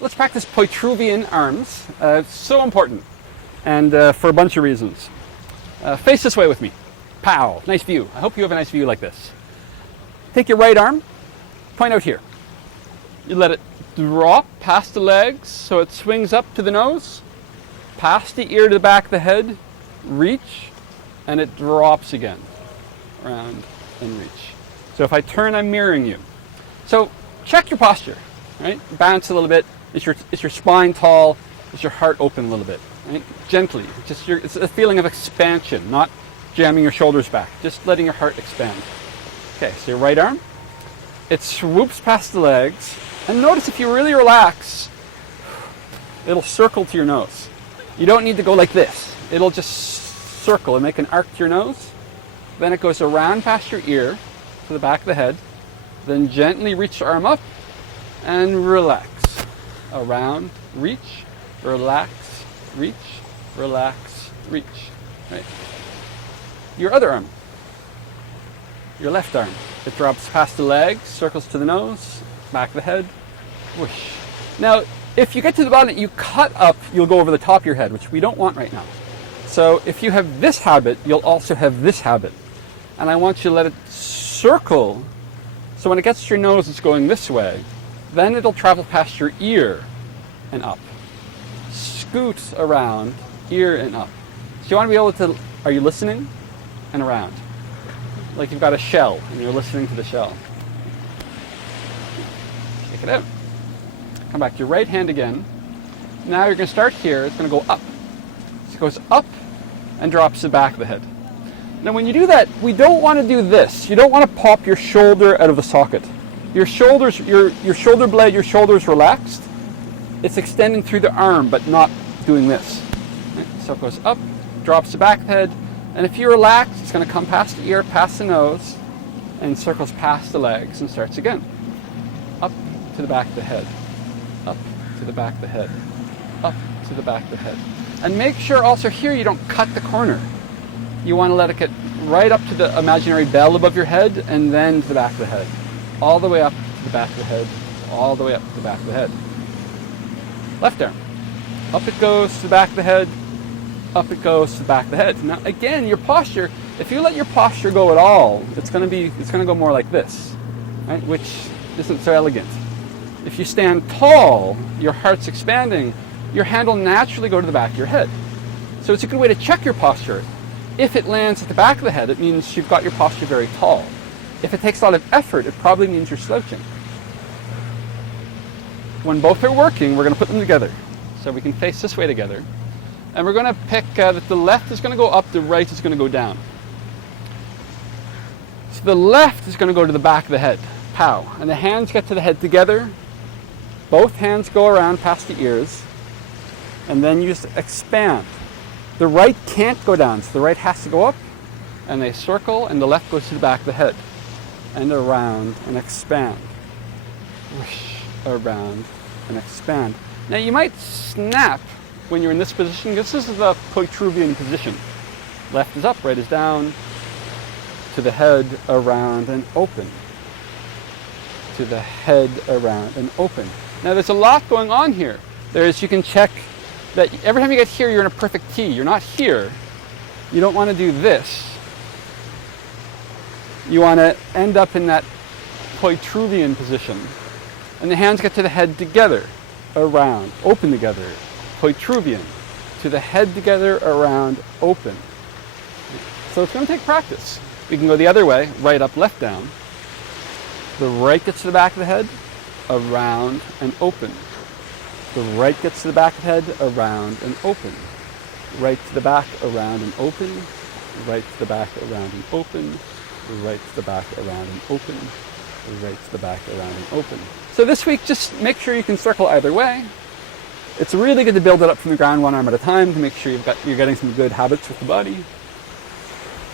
Let's practice Poitruvian arms. It's so important, and for a bunch of reasons. Face this way with me. Pow! Nice view. I hope you have a nice view like this. Take your right arm, point out here. You let it drop past the legs so it swings up to the nose, past the ear to the back of the head, reach, and it drops again. Round and reach. So if I turn, I'm mirroring you. So check your posture, right? Bounce a little bit. Is your spine tall? Is your heart open a little bit? Right? Gently. It's a feeling of expansion, not jamming your shoulders back. Just letting your heart expand. Okay, so your right arm, it swoops past the legs. And notice if you really relax, it'll circle to your nose. You don't need to go like this. It'll just circle and make an arc to your nose. Then it goes around past your ear to the back of the head. Then gently reach your arm up and relax. Around, reach, relax, reach, relax, reach. Right. Your other arm, your left arm, it drops past the legs, circles to the nose, back of the head, whoosh. Now, if you get to the bottom, you cut up, you'll go over the top of your head, which we don't want right now. So if you have this habit, you'll also have this habit. And I want you to let it circle, so when it gets to your nose, it's going this way. Then it'll travel past your ear and up. Scoot around, ear and up. So you want to be able to, are you listening? And around. Like you've got a shell and you're listening to the shell. Take it out. Come back to your right hand again. Now you're going to start here. It's going to go up. So it goes up and drops the back of the head. Now when you do that, we don't want to do this. You don't want to pop your shoulder out of the socket. Your shoulders, your shoulder blade, your shoulders relaxed. It's extending through the arm, but not doing this. Right? So it goes up, drops the back of the head, and if you relax, it's going to come past the ear, past the nose, and circles past the legs and starts again. Up to the back of the head, up to the back of the head, up to the back of the head. And make sure also here you don't cut the corner. You want to let it get right up to the imaginary bell above your head and then to the back of the head. All the way up to the back of the head, all the way up to the back of the head. Left arm. Up it goes to the back of the head, up it goes to the back of the head. Now again, your posture, if you let your posture go at all, it's going to go more like this, right? Which isn't so elegant. If you stand tall, your heart's expanding, your hand will naturally go to the back of your head. So it's a good way to check your posture. If it lands at the back of the head, it means you've got your posture very tall. If it takes a lot of effort, it probably means you're slouching. When both are working, we're going to put them together. So we can face this way together. And we're going to pick that the left is going to go up, the right is going to go down. So the left is going to go to the back of the head. Pow. And the hands get to the head together. Both hands go around past the ears. And then you just expand. The right can't go down, so the right has to go up. And they circle, and the left goes to the back of the head. And around and expand. Whoosh, around and expand. Now you might snap when you're in this position, because this is the Poitruvian position. Left is up, right is down, to the head, around and open. To the head, around and open. Now there's a lot going on here. You can check that every time you get here, you're in a perfect T. You're not here. You don't want to do this. You want to end up in that Poitruvian position. And the hands get to the head together, around, open together. Poitruvian. To the head together, around, open. So it's going to take practice. We can go the other way, right up, left down. The right gets to the back of the head, around and open. The right gets to the back of the head, around and open. Right to the back, around and open. Right to the back, around and open. Right to the back, around and open. Right to the back, around and open. So this week, just make sure you can circle either way. It's really good to build it up from the ground one arm at a time to make sure you're getting some good habits with the body.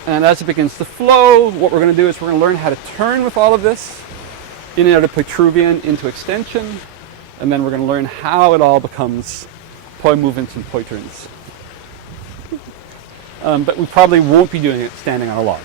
And as it begins to flow, what we're going to do is we're going to learn how to turn with all of this in and out of Poitruvian into extension. And then we're going to learn how it all becomes poi movements and poi turns. But we probably won't be doing it standing on a log.